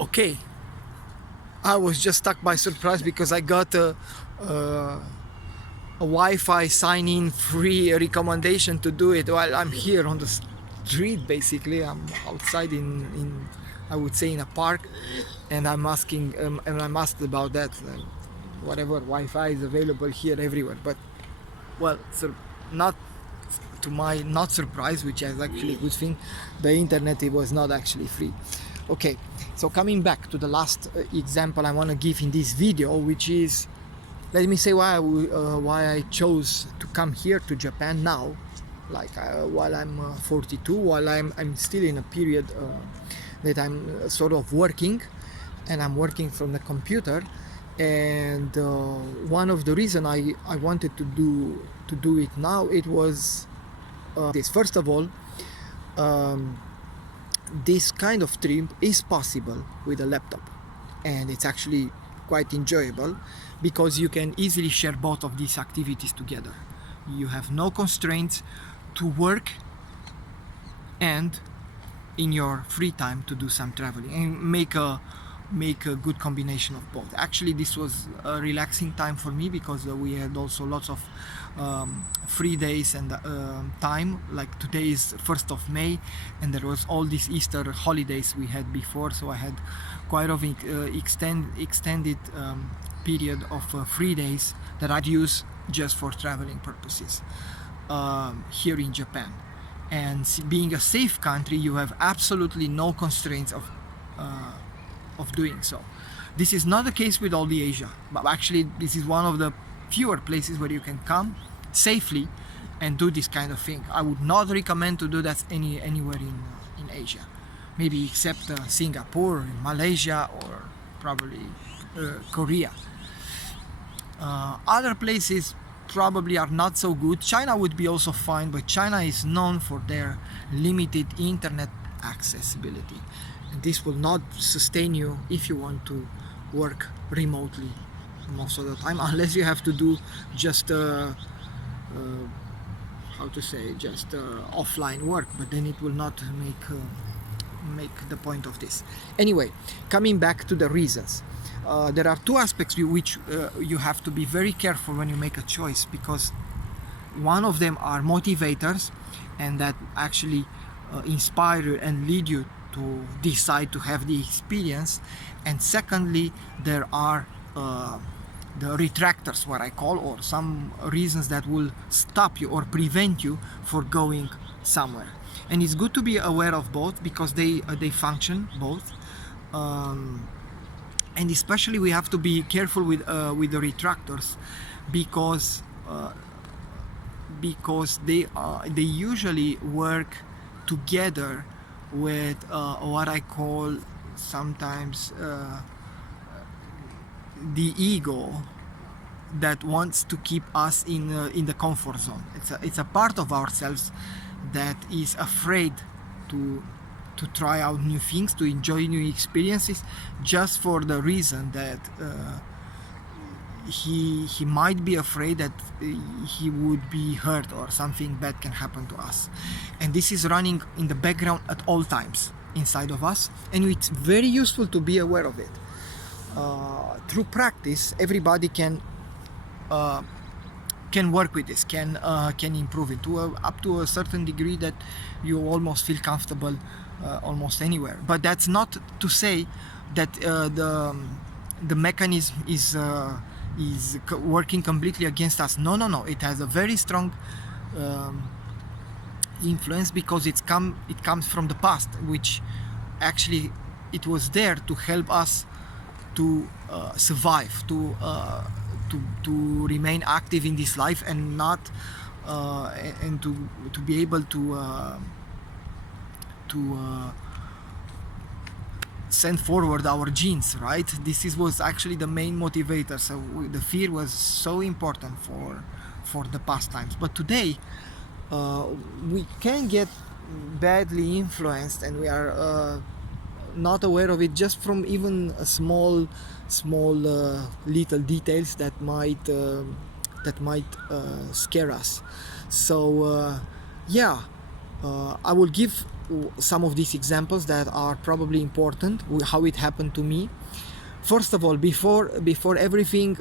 Okay, I was just stuck by surprise because I got a Wi-Fi sign-in free recommendation to do it while I'm here on the street. Basically, I'm outside in I would say in a park, and I'm asked about that. Whatever Wi-Fi is available here everywhere, but well, not to my not surprise, which is actually a good thing, the internet it was not actually free. Okay, so coming back to the last example I want to give in this video, which is, let me say why I chose to come here to Japan now, like while I'm 42, while I'm still in a period that I'm sort of working, and I'm working from the computer. And one of the reason I wanted to do it now, it was this. First of all, um, this kind of trip is possible with a laptop, and it's actually quite enjoyable because you can easily share both of these activities together. You have no constraints to work and in your free time to do some traveling and make a good combination of both. Actually, this was a relaxing time for me because we had also lots of free days and time. Like today is 1st of May, and there was all these Easter holidays we had before, so I had quite of extended period of free days that I'd use just for traveling purposes here in Japan. And being a safe country, you have absolutely no constraints of doing so. This is not the case with all the Asia, but actually this is one of the fewer places where you can come safely and do this kind of thing. I would not recommend to do that anywhere in Asia, maybe except Singapore, Malaysia, or probably Korea. Other places probably are not so good. China would be also fine, but China is known for their limited internet accessibility. And this will not sustain you if you want to work remotely most of the time, unless you have to do just how to say, just offline work, but then it will not make the point of this. Anyway, coming back to the reasons. There are two aspects with which you have to be very careful when you make a choice, because one of them are motivators, and that actually inspire you and lead you to decide to have the experience. And secondly, there are the retractors, what I call, or some reasons that will stop you or prevent you for going somewhere. And it's good to be aware of both because they function both. And especially we have to be careful with the retractors because they usually work together with what I call sometimes the ego that wants to keep us in the comfort zone. It's a part of ourselves that is afraid to try out new things, to enjoy new experiences, just for the reason that he might be afraid that he would be hurt or something bad can happen to us. And this is running in the background at all times inside of us, and it's very useful to be aware of it. Through practice, everybody can work with this, can improve it up to a certain degree that you almost feel comfortable almost anywhere. But that's not to say that the mechanism is working completely against us. No. It has a very strong influence because it comes from the past, which actually it was there to help us to survive, to remain active in this life and not and to be able to send forward our genes, right? This was actually the main motivator. So the fear was so important for the past times. But today we can get badly influenced, and we are not aware of it just from even a small little details that might scare us. So I will give some of these examples that are probably important, how it happened to me. First of all, before everything,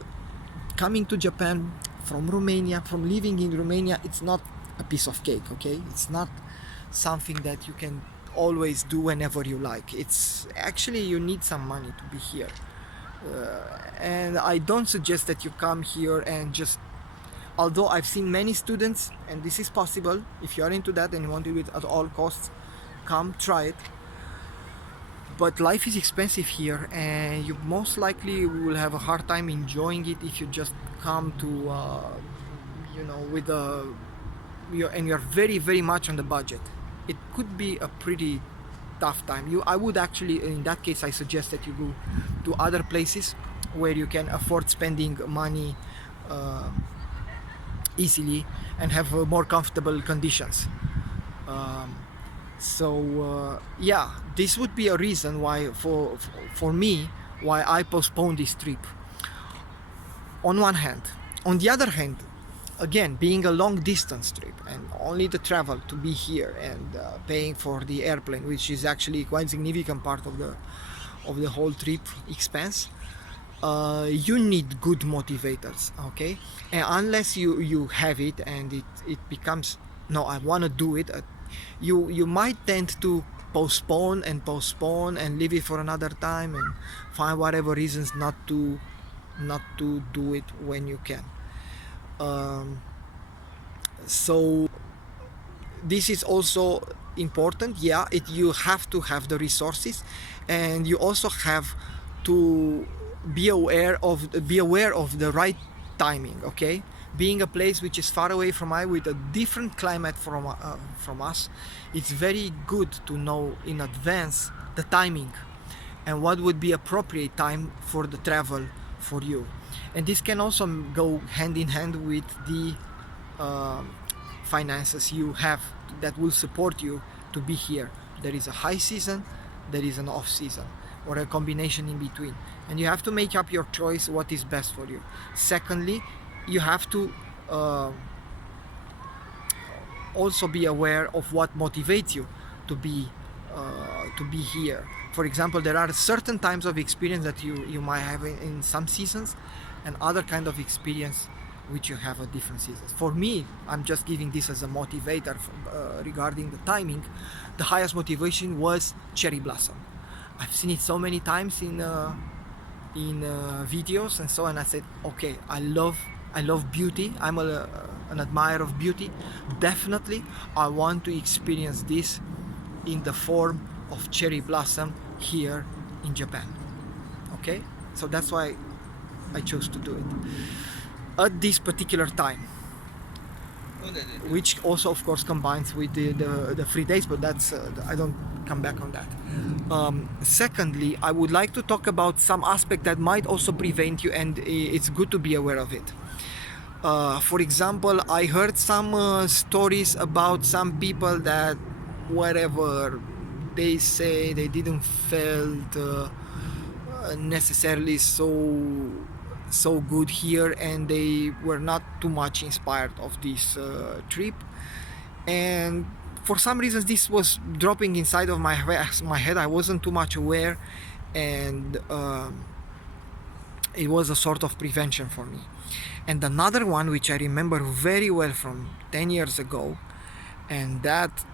coming to Japan from Romania, from living in Romania, it's not a piece of cake, okay? It's not something that you can always do whenever you like. It's actually, you need some money to be here. And I don't suggest that you come here and just, although I've seen many students, and this is possible, if you are into that and you want to do it at all costs, come try it. But life is expensive here, and you most likely will have a hard time enjoying it if you just come to, with and you're very, very much on the budget. It could be a pretty tough time. I would actually, in that case, I suggest that you go to other places where you can afford spending money easily and have more comfortable conditions. Yeah, this would be a reason why for me why I postponed this trip, on one hand. On the other hand, again, being a long distance trip and only the travel to be here and paying for the airplane, which is actually quite a significant part of the whole trip expense, you need good motivators, okay? And unless you have it and it becomes, no, I want to do it, you might tend to postpone and leave it for another time and find whatever reasons not to do it when you can. So this is also important. Yeah, you have to have the resources, and you also have to be aware of the right timing, okay? Being a place which is far away from us, with a different climate from us, it's very good to know in advance the timing and what would be appropriate time for the travel for you. And this can also go hand in hand with the finances you have that will support you to be here. There is a high season, there is an off season, or a combination in between, and you have to make up your choice what is best for you. Secondly, you have to also be aware of what motivates you to be here. For example, there are certain times of experience that you might have in some seasons, and other kind of experience which you have at different seasons. For me, I'm just giving this as a motivator regarding the timing. The highest motivation was cherry blossom. I've seen it so many times in videos and so on. I said, okay, I love beauty. I'm an admirer of beauty. Definitely, I want to experience this in the form of cherry blossom here in Japan. Okay, so that's why I chose to do it at this particular time, which also of course combines with the 3 days, but that's I don't come back on that. Secondly, I would like to talk about some aspect that might also prevent you, and it's good to be aware of it. For example, I heard some stories about some people that whatever they say, they didn't felt necessarily so good here, and they were not too much inspired of this trip, and for some reasons this was dropping inside of my head. I wasn't too much aware, and it was a sort of prevention for me. And another one which I remember very well from 10 years ago, and that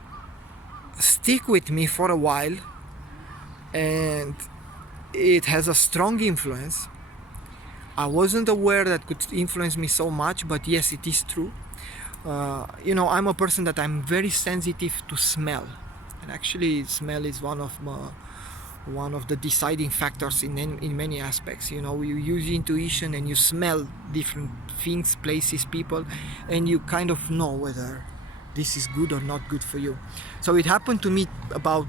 stick with me for a while, and it has a strong influence. I wasn't aware that could influence me so much, but yes, it is true. I'm a person that I'm very sensitive to smell, and actually smell is one of the deciding factors in many aspects. You use intuition and you smell different things, places, people, and you kind of know whether this is good or not good for you. So it happened to me about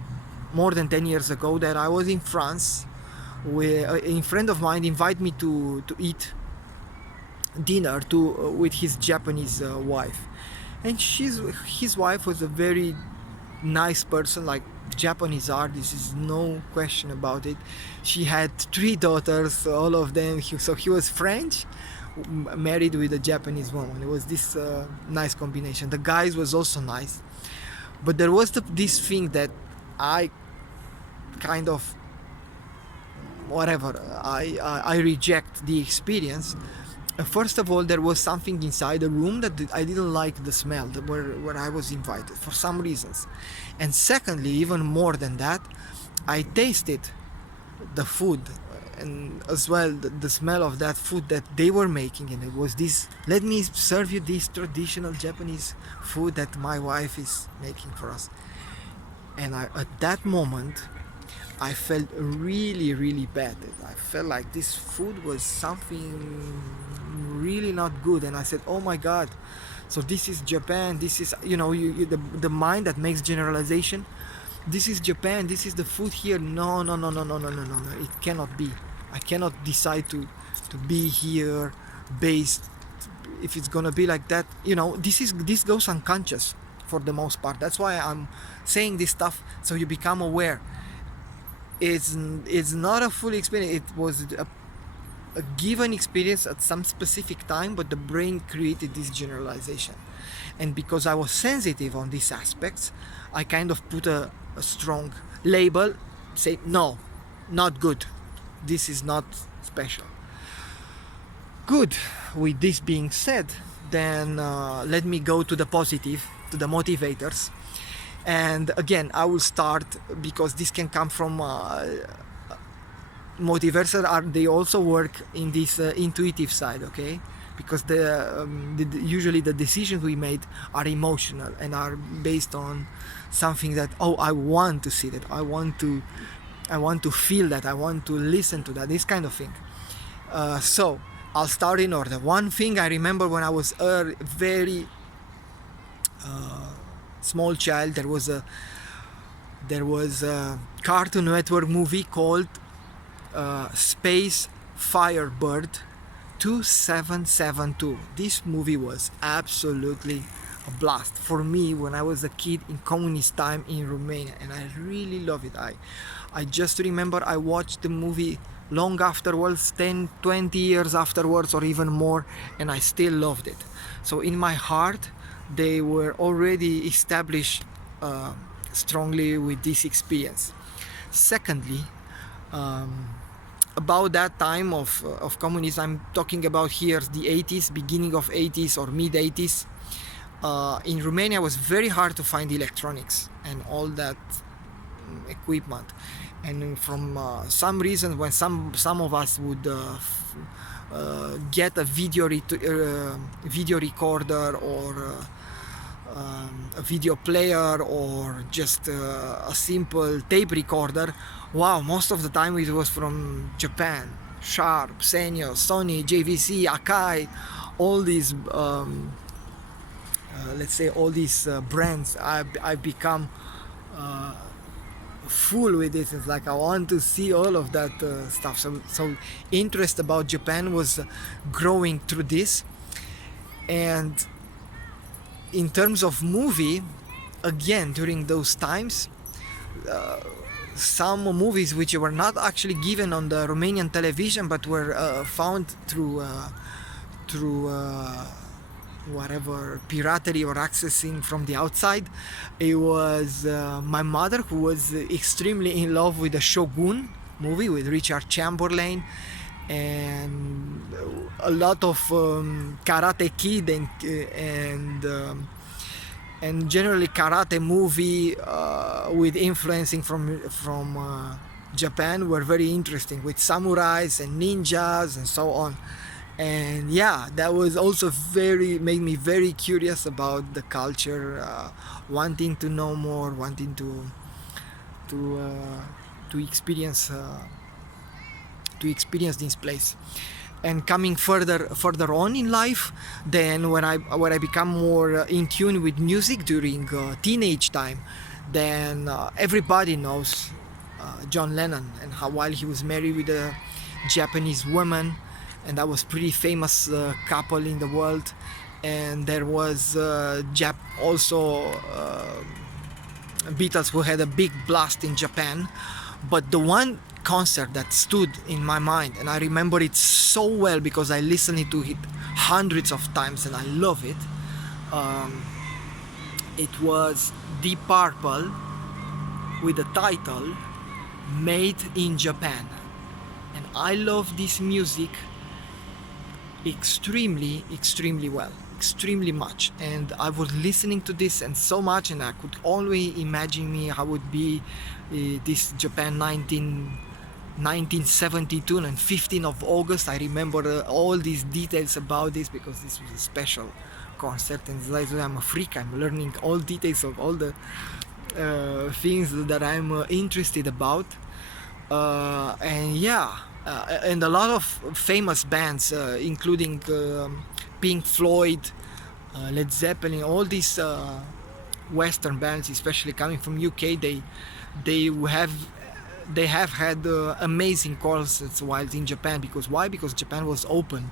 more than 10 years ago that I was in France, where a friend of mine invited me to eat dinner with his Japanese wife, and his wife was a very nice person, like Japanese are. This is no question about it. She had 3 daughters, all of them. So he was French, married with a Japanese woman. It was this nice combination. The guys was also nice, but there was this thing that I kind of whatever I reject the experience. First of all, there was something inside the room that I didn't like the smell where I was invited for some reasons. And secondly, even more than that, I tasted the food and as well the smell of that food that they were making, and it was this, let me serve you this traditional Japanese food that my wife is making for us. And at that moment I felt really, really bad. I felt like this food was something really not good, and I said, "Oh my God! So this is Japan. This is, the mind that makes generalization. This is Japan. This is the food here. No, no, no, no, no, no, no, no, no. It cannot be. I cannot decide to be here based if it's gonna be like that. This goes unconscious for the most part. That's why I'm saying this stuff, so you become aware. It's not a full experience. It was a given experience at some specific time, but the brain created this generalization. And because I was sensitive on these aspects, I kind of put a strong label, say no, not good. This is not special. Good. With this being said, then let me go to the positive, to the motivators. And again, I will start because this can come from motivators. They also work in this intuitive side, okay? Because usually the decisions we made are emotional and are based on something that, I want to see that, I want to feel that, I want to listen to that, this kind of thing. So I'll start in order. One thing I remember when I was a very small child, there was a Cartoon Network movie called Space Firebird 2772. This movie was absolutely a blast for me when I was a kid in communist time in Romania, and I really love it. I just remember I watched the movie long afterwards, 10-20 years afterwards or even more, and I still loved it. So in my heart they were already established strongly with this experience. Secondly, about that time of communism, I'm talking about here the 80s, beginning of 80s or mid 80s. In Romania it was very hard to find electronics and all that equipment, and from some reason, when some of us would get a video recorder or a video player or just a simple tape recorder, wow, most of the time it was from Japan. Sharp, Sanyo, Sony, JVC, Akai, all these let's say all these brands. I've become full with it. It's like I want to see all of that stuff. So interest about Japan was growing through this. And in terms of movie, again, during those times, some movies which were not actually given on the Romanian television but were found through whatever piratery or accessing from the outside. It was my mother, who was extremely in love with the Shogun movie with Richard Chamberlain, and a lot of Karate Kid and generally karate movie with influencing from Japan were very interesting, with samurais and ninjas and so on. And yeah, that was also made me very curious about the culture, wanting to know more, wanting to experience this place. And coming further on in life, then when I become more in tune with music during teenage time, then everybody knows John Lennon, and how while he was married with a Japanese woman, and that was pretty famous couple in the world. And there was also Beatles, who had a big blast in Japan. But the one concert that stood in my mind, and I remember it so well because I listened to it hundreds of times and I love it, it was Deep Purple with the title Made in Japan. And I love this music extremely well, extremely much. And I was listening to this and so much, and I could always imagine me how would be this Japan 1972 and 15th of August. I remember all these details about this because this was a special concert, and as I'm a freak, I'm learning all details of all the things that I'm interested about. And yeah, and a lot of famous bands, including Pink Floyd, Led Zeppelin, all these Western bands, especially coming from UK, they have had amazing concerts while in Japan. Because why? Because Japan was open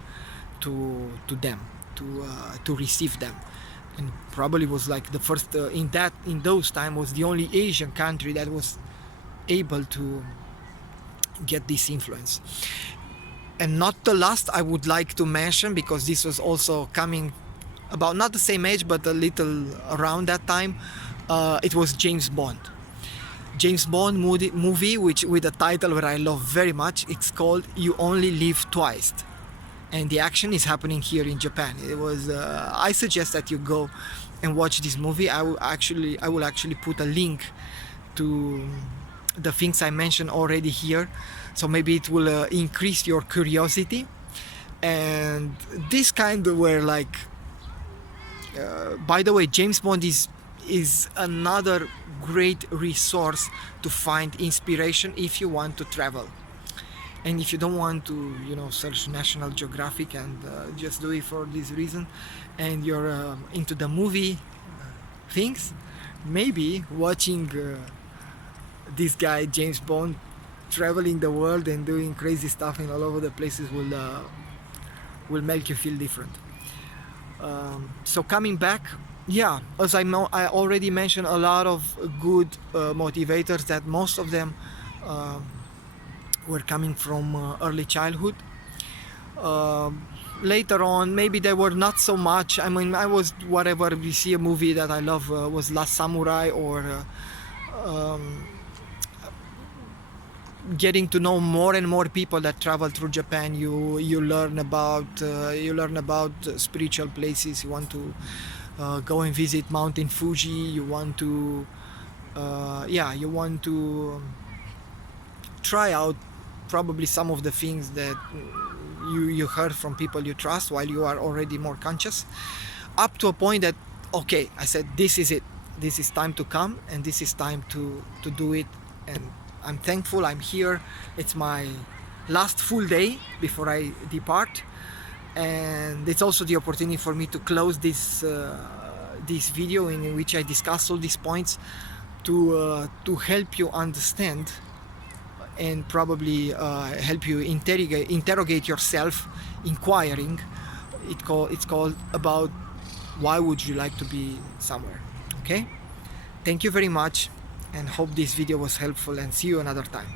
to them, to receive them, and probably was like the first in those time was the only Asian country that was able to get this influence. And not the last, I would like to mention, because this was also coming about not the same age but a little around that time, it was James Bond movie, which with a title that I love very much. It's called You Only Live Twice, and the action is happening here in Japan. It was I suggest that you go and watch this movie. I will actually put a link to the things I mentioned already here, so maybe it will increase your curiosity. And this kind of were like by the way, James Bond is another great resource to find inspiration if you want to travel, and if you don't want to search National Geographic and just do it for this reason, and you're into the movie things, maybe watching this guy James Bond traveling the world and doing crazy stuff in all over the places will make you feel different. So coming back, yeah, as I already mentioned, a lot of good motivators, that most of them were coming from early childhood. Later on, maybe they were not so much. I mean, I was, whatever, we see a movie that I love was Last Samurai, or getting to know more and more people that travel through Japan. You learn about spiritual places. You want to go and visit Mountain Fuji. You want to try out probably some of the things that you heard from people you trust while you are already more conscious, up to a point that, okay, I said, this is it, this is time to come, and this is time to do it. And I'm thankful I'm here. It's my last full day before I depart, and it's also the opportunity for me to close this video in which I discuss all these points to help you understand and probably help you interrogate yourself, inquiring. It's called about why would you like to be somewhere. Okay, thank you very much, and hope this video was helpful, and see you another time.